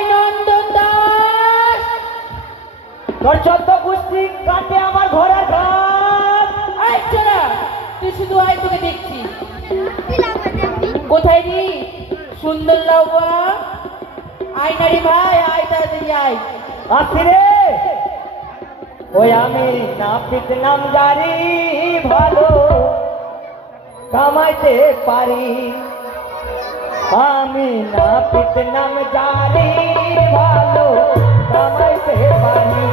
আয় নন্দন দাস। তোর চোদ্দ কুস্তি কাটে আমার ঘোড়ার ঘাট। আয় চলা তুই শুধু আয় তোকে দেখছি। কোথায় রে? সুন্দর লাউবা আয় না রে ভাই আয় তাড়াতাড়ি আয়। আসছি রে। ওই আমি নাপিত নাম জারি ভালো কামাইতে পারি। আমি নাপিত নাম জারি ভালো কামাইতে পারি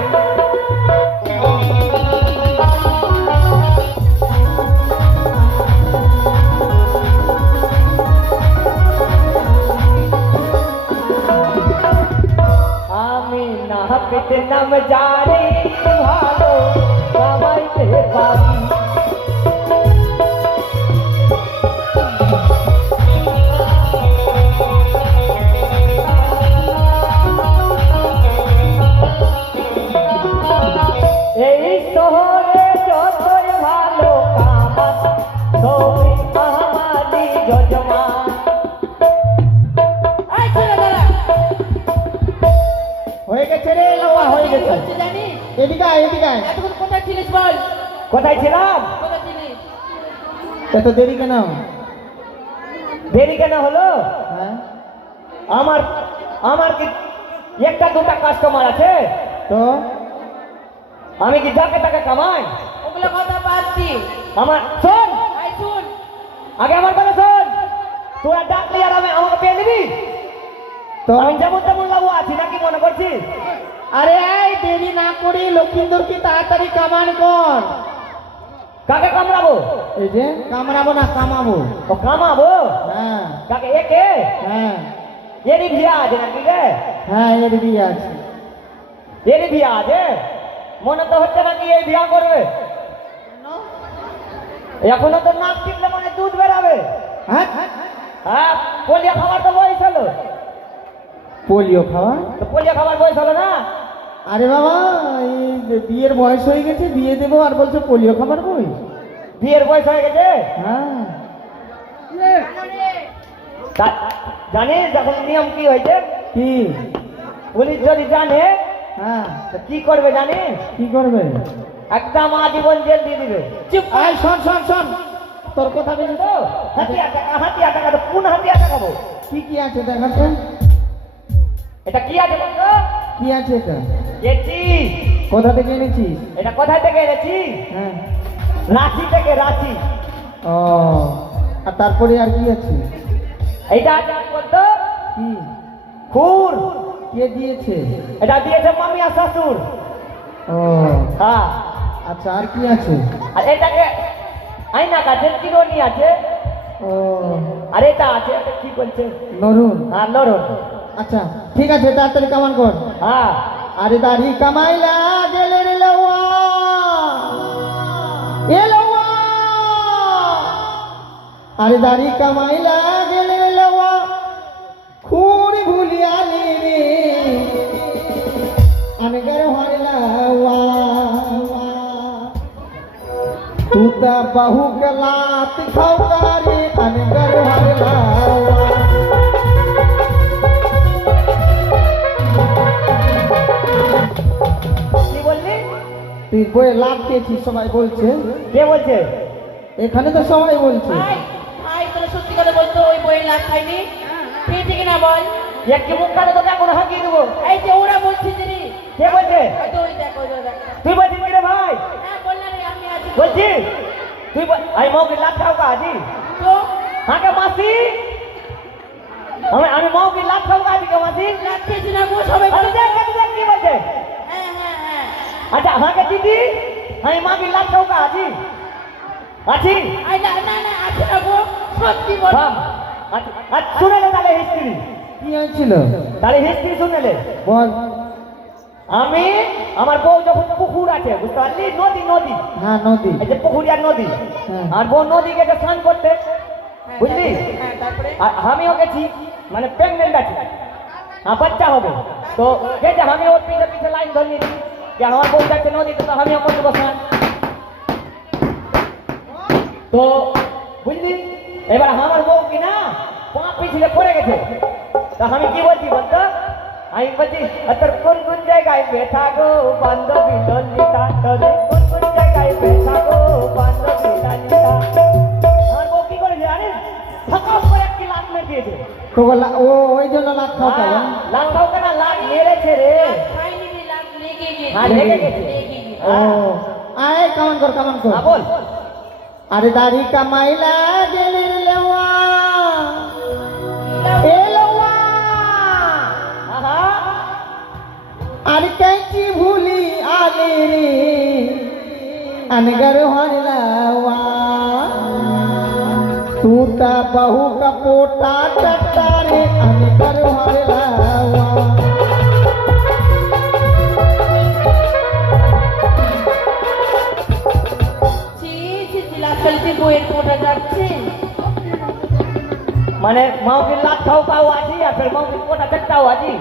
আমি নাপিত নাম জারি এদিকে আয়, এদিকে আয়। এতক্ষণ কোথায় ছিলিস বল? কোথায় ছিলাম? কোথায় ছিলিস? এত দেরি কেন? দেরি কেন হলো? হ্যাঁ? আমার আমার কি একটা দুটা কাস্টমার আছে? তো? আমি কি যাকে তাকে কামাই? ওগুলো কথা আমার শোন! শুন। আগে আমার কথা শোন। তোরা ডাকলি আর আমি আমাকে পেয়ে নিবি? তো? আমি যেমন তেমন লাবু আছি নাকি মনে করছিস? আরে এই দেরি না করি লক্ষিন্দর কি তাড়াতাড়ি কামান কর। কাকে কামড়াবো? এই যে কামড়াবো না কামাবো। ও কামাবো? হ্যাঁ। কাকে একে হ্যাঁ। এরই ভিয়া আছে নাকি রে? হ্যাঁ এর বিয়ে আছে। এরই ভিয়া আছে? মনে তো হচ্ছে নাকি এই ভিয়া করবে এখনও তো নাক টিপলে মানে দুধ বেরাবে। হ্যাঁ। হ্যাঁ পোলিয়া খাবার তো বয়স হলো পোলিও খাওয়া? তো পোলিয়া খাবার বয়স হলো না? আরে বাবা এই যে বিয়ের বয়স হয়ে গেছে বিয়ে দেবো আর বলছো পোলিও খাবার বই বিয়ের বয়স হয়ে গেছে? হ্যাঁ। জানিস যখন নিয়ম কি হয়েছে? কি? পুলিশ যদি জানে হ্যাঁ। তো কি করবে জানিস? কি করবে? একদম আজীবন জেল দিয়ে দিবে। চুপ আয় শোন শোন শোন। তোর কথা বেশি তো? হাতিয়ার টাকা হাতিয়ার টাকা তো কোন হাতিয়ার টাকা বো কি কি আছে দেখাচ্ছে এটা কি আছে বলতো কি আছে এটা? গেছি কোথা থেকে এনেছিস? এটা কোথায় থেকে এনেছি? হ্যাঁ। রাঁচি থেকে রাঁচি। ও আর তারপরে আর কি আছে? আর বলতো? কি? খুর। কে দিয়েছে? এটা দিয়েছে মামি আর শাশুর ও। হ্যাঁ। আচ্ছা আর কি আছে? আর এটাকে আইনা কাছে চিরনি আছে। ও। আর এটা আছে এটা কি বলছে? নরুন। হ্যাঁ নরম আচ্ছা ঠিক আছে তাড়াতাড়ি কামান কর। হ্যাঁ। আরে দাড়ি কামাইলা গেলে রে লওয়া। এ লওয়া। আরে দাড়ি কামাইলা গেলে রে লওয়া। খুন ভুলিয়ালি রে আমি গের হইলাওয়া তুতা বাহু গলাত খাওয়ারে আমি গের হইলাওয়া বইয়ে লাভ পেয়েছিস সবাই বলছে। কে বলছে? এখানে তো সবাই বলছে। তোরা সত্যি বলতো ওই বইয়ের লাভ খাইনি খেয়েছে কিনা বল। একটি মুখ কাটে তোকে এখন হাঁকিয়ে দেবো? এই যে ওরা বলছে যে কে বলছে? তুই বলছিস ভাই? হ্যাঁ বললাম আমি আছি। বলছিস? তুই আমি মৌকে লাখ খাও কা আজি। তো? হাঁকে মাসি? আমি আমি মৌকে লাখ খাও কা আজি কে মাসি? লাভ খেয়েছি না গো সবাই আরে বলে দেখ দেখ দেখ কি বলছে? আচ্ছা হাঁকে দিদি আমি মাকে লাখ খাও কা আজি আছি? আই না না না আছে গো সত্যি বল। আচ্ছা আচ্ছা, শুনে নে তাহলে হিস্ট্রি কি হয়েছিল? তাহলে হিস্ট্রি শুনে নে বল। আমি আমার বউ যখন পুকুর আছে বুঝতে পারলি? নদী নদী। হ্যাঁ নদী। এই যে পুকুরিয়ার নদী। হ্যাঁ। আর বউ নদী গেছে স্নান করতে। হ্যাঁ, বুঝলি? হ্যাঁ তারপরে? আর আমিও গেছি মানে প্রেগনেন্ট আছি। আর বাচ্চা হবে। তো গেছে আমি ওর পিছে পিছে লাইন ধরে নিয়েছি। যে আমার বউ যাচ্ছে নদীতে তো আমিও করতে বসলাম তো বুঝলি? এবার আমার বউ কি না পা পিছলে পড়ে গেছে। তা আমি কি বলছি বলতো আমি বলছি তোর কোন কোন জায়গায় বেঠা গো বান্ধবী ললিতা? তোরে কোন কোন জায়গায় বেঠা গো বান্ধবী ললিতা? আমার বউ কি করেছে আরে ফকাস করে একটি লাত মেটিয়েছে ও ওই জন্য লাখ খাও কেন লাত খাও কেন মেরেছে রে। আয় কামান কর কামান কর হ্যাঁ বল আরে দাড়ি কামাইলা গেলির লেওয়া এ লেওয়া আহা আরে कैची भूली आले रे अनगर हरलावा तू ता बहू का पोटा चट्टा रे अनगर हरलावा মানে মাউকে লাত খাও খাও আছি আর ফের মাউকে কোটা চারটাও আছি।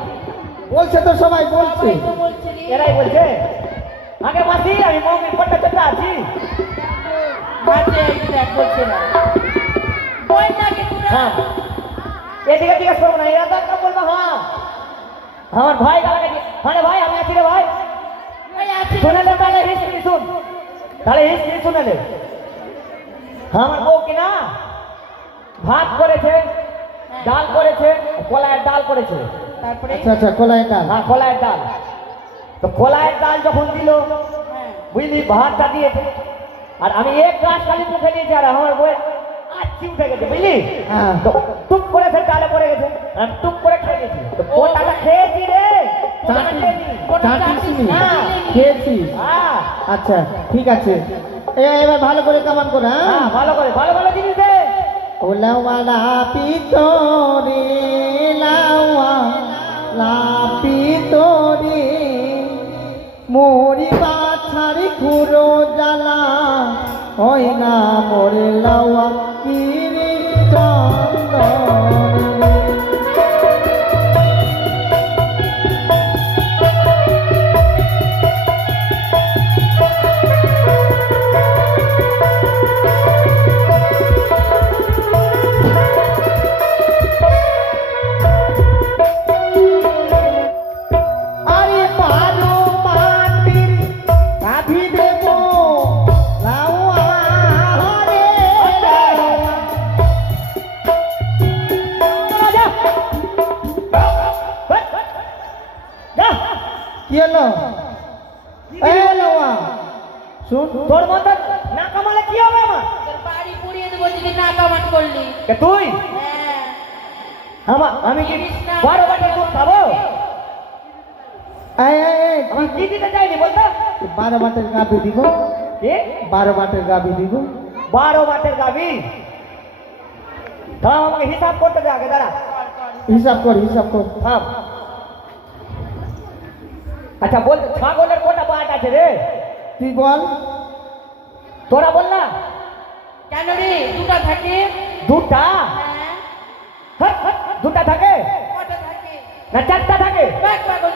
বলছে তো সবাই বলছে। এরাই বলছে। আগে মাসি আমি মাউকে কোটা চারটা আছি। মাঝে দেখ বলছে না। বই নাকি তোরা হ্যাঁ। এদিকে জিজ্ঞেস করব না এরা দরকার বলব হ্যাঁ। আমার ভাই গালাকে মানে ভাই আমি আছি রে ভাই। শুনে নে তাহলে হিস্ট্রি শুন। তাহলে হিস্ট্রি শুনে নে। আমার বউ কি না? ভাত করেছে ডাল করেছে কলায়ের ডাল করেছে তারপরে? আচ্ছা আচ্ছা কলাই ডাল। হ্যাঁ কলাইয়ের ডাল। তো কলাইয়ের ডাল যখন দিল হ্যাঁ। বুঝলি ভাতটা দিয়েছে। আর আমি এক গ্লাস খালি মুখে নিয়েছি আর আমার বই আচ্ছি উঠে গেছে বুঝলি? হ্যাঁ। তো টুক করে সে ডালে পড়ে গেছে আমি টুক করে খেয়ে গেছি তো কোটাটা খেয়েছি রে? হ্যাঁ। হ্যাঁ। আচ্ছা ঠিক আছে। এ এবার ভালো করে কামান কর হ্যাঁ? হ্যাঁ ভালো করে ভালো ভালো ওলাওয়ালা পিতরে লাওয়া লা পিতরে। মোরি বাছারি খুরো জ্বালা হয় না মোরে লাওয়া। কি হলো? এ লাউয়া শুন তোর মতো না কামালে কি হবে আমার? বাড়ি পুড়িয়ে দেবো যদি না কামান করলি। কে তুই? হ্যাঁ। আমার আমি কি বারো বাটি দুধ খাব? এই, এই, এই, আমার কি দিতে চাইনি বলতো? বারো বাটের গাভী দিব। কি? বারো বাটের গাভী দিব। বারো বাটের গাবি থাম আমাকে হিসাব করতে দে আগে দাঁড়া। হিসাব কর হিসাব কর। থাম। আচ্ছা বল ছাগলের কটা বাট আছে রে? তুই বল। তোরা বল না। কেন রে? দুটা থাকে। দুটা? হ্যাঁ। হাট, হাট, দুটা থাকে? কটা থাকে? না চারটা থাকে?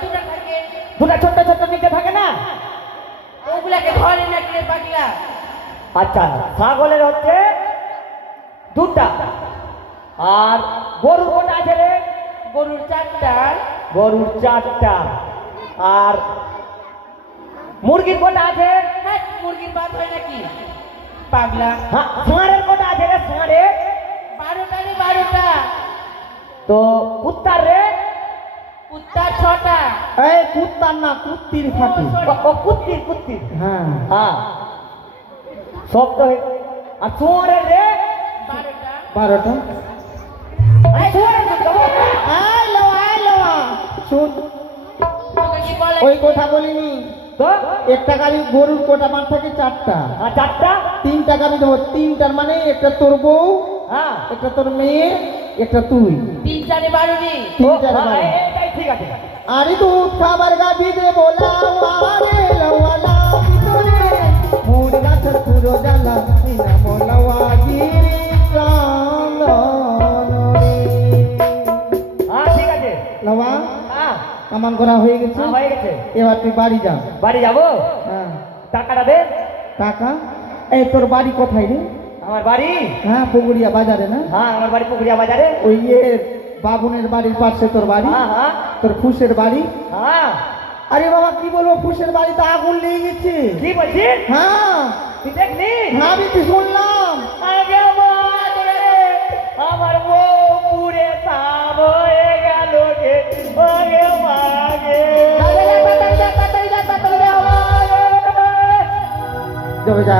দুটা থাকে। দুটা ছোট্ট ছোট্ট নিচে থাকে না? ওগুলাকে ধরে না রে পাগলা। আচ্ছা ছাগলের হচ্ছে দুটা। আর গরুর কটা আছে রে? গরুর চারটা। গরুর চারটা। আর মুরগির কটা আছে? হ্যাঁ মুরগির বাদ হয় নাকি? পাগলা। হ্যাঁ ষাঁড়ের কটা আছে রে ষাঁড়ের বারোটা রে বারোটা। তো কুত্তার রে? কুত্তার ছটা। এই কুত্তার না কুত্তির খাতি ও- কুত্তির কুত্তির। হ্যাঁ। হ্যাঁ। তো হয়ে- আর চুয়ারের রে? বারোটা। বারোটা। আমি চুয়ারের দুধ খাব। এই লাউয়া, এই শুন। ওই কথা বলিনি। তো? একটা গাড়ি গরুর কোটা মার থাকে চারটা। আর চারটা? তিনটা গাড়ি দেবো তিনটার মানে একটা তোর বউ হ্যাঁ। একটা তোর মেয়ে একটা তুই। তিন চারে বারো তো তিন চার এটাই ঠিক আছে। আরে দুধ খাবার লাউ ভিতরে মুড় গাছের পুরো মোলাওয়া গিরি ঠিক আছে। হ্যাঁ কামান করা হয়ে গেছে। হ্যাঁ, গেছে। এবার তুই বাড়ি যা। বাড়ি যাব? হ্যাঁ। টাকাটা দে। টাকা? এই তোর বাড়ি কোথায় রে? আমার বাড়ি? হ্যাঁ পুকুরিয়া বাজারে না? হ্যাঁ আমার বাড়ি পুকুরিয়া বাজারে। ওই ইয়ে বাবুনের বাড়ির পাশে তোর বাড়ি? হ্যাঁ হ্যাঁ। তোর ফুসের বাড়ি? হ্যাঁ। আরে বাবা কি বলব ফুসের বাড়িতে আগুন লেগে গেছে। কি বলছিস? হ্যাঁ। তুই দেখলি? হ্যাঁ আমি শুনলাম। যাবে যা